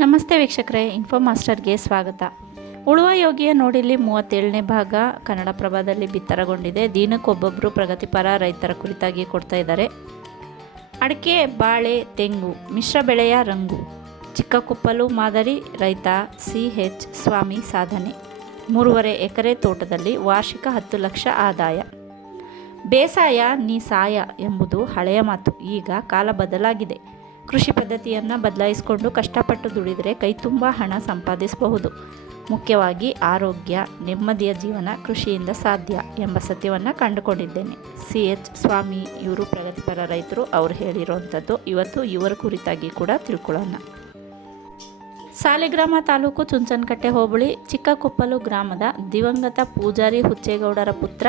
ನಮಸ್ತೆ ವೀಕ್ಷಕರೇ ಇನ್ಫೋ ಮಾಸ್ಟರ್ಗೆ ಸ್ವಾಗತ. ಉಳುವ ಯೋಗಿಯ ನೋಡಿಲಿ ಮೂವತ್ತೇಳನೇ ಭಾಗ ಕನ್ನಡಪ್ರಭದಲ್ಲಿ ಬಿತ್ತರಗೊಂಡಿದೆ. ದಿನಕ್ಕೊಬ್ಬೊಬ್ಬರು ಪ್ರಗತಿಪರ ರೈತರ ಕುರಿತಾಗಿ ಕೊಡ್ತಾ ಇದ್ದಾರೆ. ಅಡಿಕೆ, ಬಾಳೆ, ತೆಂಗು, ಮಿಶ್ರ ಬೆಳೆಯ ರಂಗು ಚಿಕ್ಕಕೊಪ್ಪಲು ಮಾದರಿ ರೈತ ಸಿ ಹೆಚ್ ಸ್ವಾಮಿ ಸಾಧನೆ, ಮೂರುವರೆ ಎಕರೆ ತೋಟದಲ್ಲಿ ವಾರ್ಷಿಕ ಹತ್ತು ಲಕ್ಷ ಆದಾಯ. ಬೇಸಾಯ ನೀ ಸಾಯ ಎಂಬುದು ಹಳೆಯ ಮಾತು. ಈಗ ಕಾಲ ಬದಲಾಗಿದೆ. ಕೃಷಿ ಪದ್ಧತಿಯನ್ನು ಬದಲಾಯಿಸಿಕೊಂಡು ಕಷ್ಟಪಟ್ಟು ದುಡಿದರೆ ಕೈ ತುಂಬ ಹಣ ಸಂಪಾದಿಸಬಹುದು. ಮುಖ್ಯವಾಗಿ ಆರೋಗ್ಯ, ನೆಮ್ಮದಿಯ ಜೀವನ ಕೃಷಿಯಿಂದ ಸಾಧ್ಯ ಎಂಬ ಸತ್ಯವನ್ನು ಕಂಡುಕೊಂಡಿದ್ದೇನೆ. ಸಿ. ಎಚ್. ಸ್ವಾಮಿ ಇವರು ಪ್ರಗತಿಪರ ರೈತರು, ಅವರು ಹೇಳಿರುವಂಥದ್ದು ಇವತ್ತು ಇವರ ಕುರಿತಾಗಿ ಕೂಡ ತಿಳ್ಕೊಳ್ಳೋಣ. ಸಾಲಿಗ್ರಾಮ ತಾಲೂಕು ಚುಂಚನಕಟ್ಟೆ ಹೋಬಳಿ, ಚಿಕ್ಕಕೊಪ್ಪಲು ಗ್ರಾಮದ ದಿವಂಗತ ಪೂಜಾರಿ ಹುಚ್ಚೇಗೌಡರ ಪುತ್ರ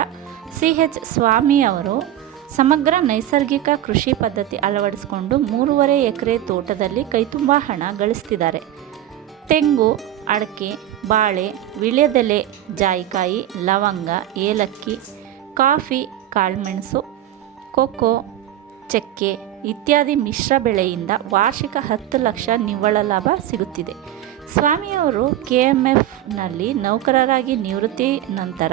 ಸಿ. ಎಚ್. ಸ್ವಾಮಿ ಅವರು ಸಮಗ್ರ ನೈಸರ್ಗಿಕ ಕೃಷಿ ಪದ್ಧತಿ ಅಳವಡಿಸಿಕೊಂಡು ಮೂರುವರೆ ಎಕರೆ ತೋಟದಲ್ಲಿ ಕೈತುಂಬ ಹಣ ಗಳಿಸ್ತಿದ್ದಾರೆ. ತೆಂಗು, ಅಡಕೆ, ಬಾಳೆ, ವಿಳ್ಯದೆಲೆ, ಜಾಯಿಕಾಯಿ, ಲವಂಗ, ಏಲಕ್ಕಿ, ಕಾಫಿ, ಕಾಳುಮೆಣಸು, ಕೊಕ್ಕೋ, ಚಕ್ಕೆ ಇತ್ಯಾದಿ ಮಿಶ್ರ ಬೆಳೆಯಿಂದ ವಾರ್ಷಿಕ ಹತ್ತು ಲಕ್ಷ ನಿವ್ವಳ ಲಾಭ ಸಿಗುತ್ತಿದೆ. ಸ್ವಾಮಿಯವರು ಕೆ ಎಂ ಎಫ್ನಲ್ಲಿ ನೌಕರರಾಗಿ ನಿವೃತ್ತಿ ನಂತರ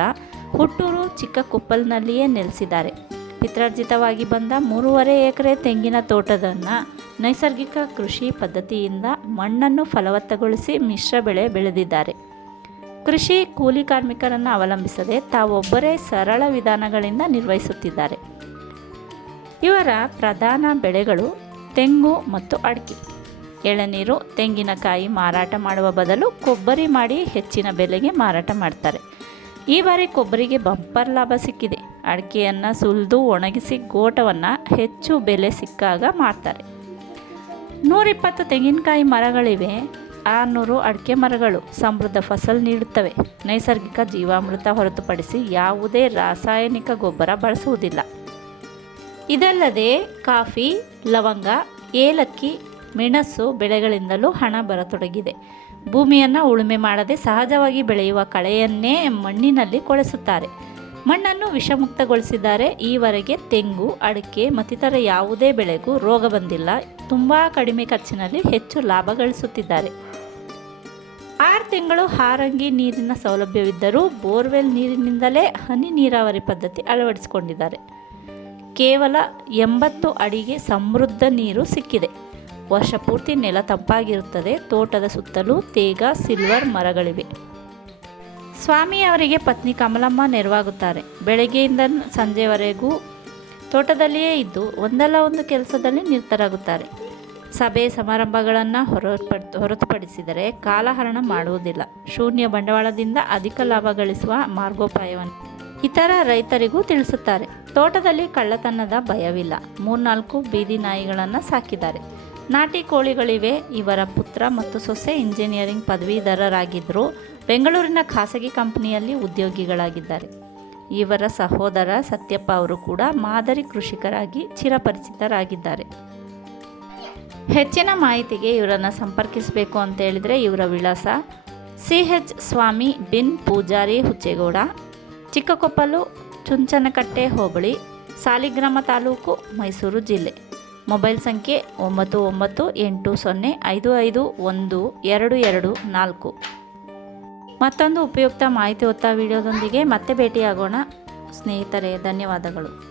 ಹುಟ್ಟೂರು ಚಿಕ್ಕಕೊಪ್ಪಲ್ನಲ್ಲಿಯೇ ನೆಲೆಸಿದ್ದಾರೆ. ಪಿತ್ರಾರ್ಜಿತವಾಗಿ ಬಂದ ಮೂರುವರೆ ಎಕರೆ ತೆಂಗಿನ ತೋಟದನ್ನು ನೈಸರ್ಗಿಕ ಕೃಷಿ ಪದ್ಧತಿಯಿಂದ ಮಣ್ಣನ್ನು ಫಲವತ್ತಗೊಳಿಸಿ ಮಿಶ್ರ ಬೆಳೆ ಬೆಳೆದಿದ್ದಾರೆ. ಕೃಷಿ ಕೂಲಿ ಕಾರ್ಮಿಕರನ್ನು ಅವಲಂಬಿಸದೆ ತಾವೊಬ್ಬರೇ ಸರಳ ವಿಧಾನಗಳಿಂದ ನಿರ್ವಹಿಸುತ್ತಿದ್ದಾರೆ. ಇವರ ಪ್ರಧಾನ ಬೆಳೆಗಳು ತೆಂಗು ಮತ್ತು ಅಡಿಕೆ. ಎಳನೀರು, ತೆಂಗಿನಕಾಯಿ ಮಾರಾಟ ಮಾಡುವ ಬದಲು ಕೊಬ್ಬರಿ ಮಾಡಿ ಹೆಚ್ಚಿನ ಬೆಲೆಗೆ ಮಾರಾಟ ಮಾಡ್ತಾರೆ. ಈ ಬಾರಿ ಕೊಬ್ಬರಿಗೆ ಬಂಪರ್ ಲಾಭ ಸಿಕ್ಕಿದೆ. ಅಡಿಕೆಯನ್ನು ಸುಲಿದು ಒಣಗಿಸಿ ಗೋಟವನ್ನು ಹೆಚ್ಚು ಬೆಲೆ ಸಿಕ್ಕಾಗ ಮಾರ್ತಾರೆ ನೂರಿಪ್ಪತ್ತು ತೆಂಗಿನಕಾಯಿ ಮರಗಳಿವೆ, ಆರುನೂರು ಅಡಿಕೆ ಮರಗಳು ಸಮೃದ್ಧ ಫಸಲು ನೀಡುತ್ತವೆ. ನೈಸರ್ಗಿಕ ಜೀವಾಮೃತ ಹೊರತುಪಡಿಸಿ ಯಾವುದೇ ರಾಸಾಯನಿಕ ಗೊಬ್ಬರ ಬಳಸುವುದಿಲ್ಲ. ಇದಲ್ಲದೆ ಕಾಫಿ, ಲವಂಗ, ಏಲಕ್ಕಿ, ಮೆಣಸು ಬೆಳೆಗಳಿಂದಲೂ ಹಣ ಬರತೊಡಗಿದೆ. ಭೂಮಿಯನ್ನು ಉಳುಮೆ ಮಾಡದೆ ಸಹಜವಾಗಿ ಬೆಳೆಯುವ ಕಳೆಯನ್ನೇ ಮಣ್ಣಿನಲ್ಲಿ ಕೊಳೆಸುತ್ತಾರೆ. ಮಣ್ಣನ್ನು ವಿಷಮುಕ್ತಗೊಳಿಸಿದ್ದಾರೆ ಈವರೆಗೆ ತೆಂಗು, ಅಡಿಕೆ ಮತ್ತಿತರ ಯಾವುದೇ ಬೆಳೆಗೂ ರೋಗ ಬಂದಿಲ್ಲ. ತುಂಬ ಕಡಿಮೆ ಖರ್ಚಿನಲ್ಲಿ ಹೆಚ್ಚು ಲಾಭ ಗಳಿಸುತ್ತಿದ್ದಾರೆ. ಆರು ತಿಂಗಳು ಹಾರಂಗಿ ನೀರಿನ ಸೌಲಭ್ಯವಿದ್ದರೂ ಬೋರ್ವೆಲ್ ನೀರಿನಿಂದಲೇ ಹನಿ ನೀರಾವರಿ ಪದ್ಧತಿ ಅಳವಡಿಸಿಕೊಂಡಿದ್ದಾರೆ. ಕೇವಲ ಎಂಬತ್ತು ಅಡಿಗೆ ಸಮೃದ್ಧ ನೀರು ಸಿಕ್ಕಿದೆ. ವರ್ಷ ಪೂರ್ತಿ ನೆಲ ತಂಪಾಗಿರುತ್ತದೆ. ತೋಟದ ಸುತ್ತಲೂ ತೇಗ, ಸಿಲ್ವರ್ ಮರಗಳಿವೆ. ಸ್ವಾಮಿ ಅವರಿಗೆ ಪತ್ನಿ ಕಮಲಮ್ಮ ನೆರವಾಗುತ್ತಾರೆ. ಬೆಳಗ್ಗೆಯಿಂದ ಸಂಜೆವರೆಗೂ ತೋಟದಲ್ಲಿಯೇ ಇದ್ದು ಒಂದಲ್ಲ ಒಂದು ಕೆಲಸದಲ್ಲಿ ನಿರತರಾಗುತ್ತಾರೆ. ಸಭೆ ಸಮಾರಂಭಗಳನ್ನು ಹೊರಪಡ್ ಹೊರತುಪಡಿಸಿದರೆ ಕಾಲಹರಣ ಮಾಡುವುದಿಲ್ಲ. ಶೂನ್ಯ ಬಂಡವಾಳದಿಂದ ಅಧಿಕ ಲಾಭ ಗಳಿಸುವ ಮಾರ್ಗೋಪಾಯವನ್ನು ಇತರ ರೈತರಿಗೂ ತಿಳಿಸುತ್ತಾರೆ. ತೋಟದಲ್ಲಿ ಕಳ್ಳತನದ ಭಯವಿಲ್ಲ. ಮೂರ್ನಾಲ್ಕು ಬೀದಿ ನಾಯಿಗಳನ್ನು ಸಾಕಿದ್ದಾರೆ. ನಾಟಿ ಕೋಳಿಗಳಿವೆ. ಇವರ ಪುತ್ರ ಮತ್ತು ಸೊಸೆ ಇಂಜಿನಿಯರಿಂಗ್ ಪದವೀಧರರಾಗಿದ್ದರು. ಬೆಂಗಳೂರಿನ ಖಾಸಗಿ ಕಂಪನಿಯಲ್ಲಿ ಉದ್ಯೋಗಿಗಳಾಗಿದ್ದಾರೆ. ಇವರ ಸಹೋದರ ಸತ್ಯಪ್ಪ ಅವರು ಕೂಡ ಮಾದರಿ ಕೃಷಿಕರಾಗಿ ಚಿರಪರಿಚಿತರಾಗಿದ್ದಾರೆ. ಹೆಚ್ಚಿನ ಮಾಹಿತಿಗೆ ಇವರನ್ನು ಸಂಪರ್ಕಿಸಬೇಕು ಅಂತ ಹೇಳಿದರೆ ಇವರ ವಿಳಾಸ ಸಿ ಎಚ್ ಸ್ವಾಮಿ ಬಿನ್ ಪೂಜಾರಿ ಹುಚ್ಚೇಗೌಡ, ಚಿಕ್ಕಕೊಪ್ಪಲು ಚುಂಚನಕಟ್ಟೆ ಹೋಬಳಿ, ಸಾಲಿಗ್ರಾಮ ತಾಲೂಕು ಮೈಸೂರು ಜಿಲ್ಲೆ. ಮೊಬೈಲ್ ಸಂಖ್ಯೆ ಒಂಬತ್ತು ಒಂಬತ್ತು ಎಂಟು ಸೊನ್ನೆ ಐದು ಐದು ಒಂದು ಎರಡು ಎರಡು ನಾಲ್ಕು. ಮತ್ತೊಂದು ಉಪಯುಕ್ತ ಮಾಹಿತಿ ಹೊತ್ತ ವಿಡಿಯೋದೊಂದಿಗೆ ಮತ್ತೆ ಭೇಟಿಯಾಗೋಣ. ಸ್ನೇಹಿತರೆ, ಧನ್ಯವಾದಗಳು.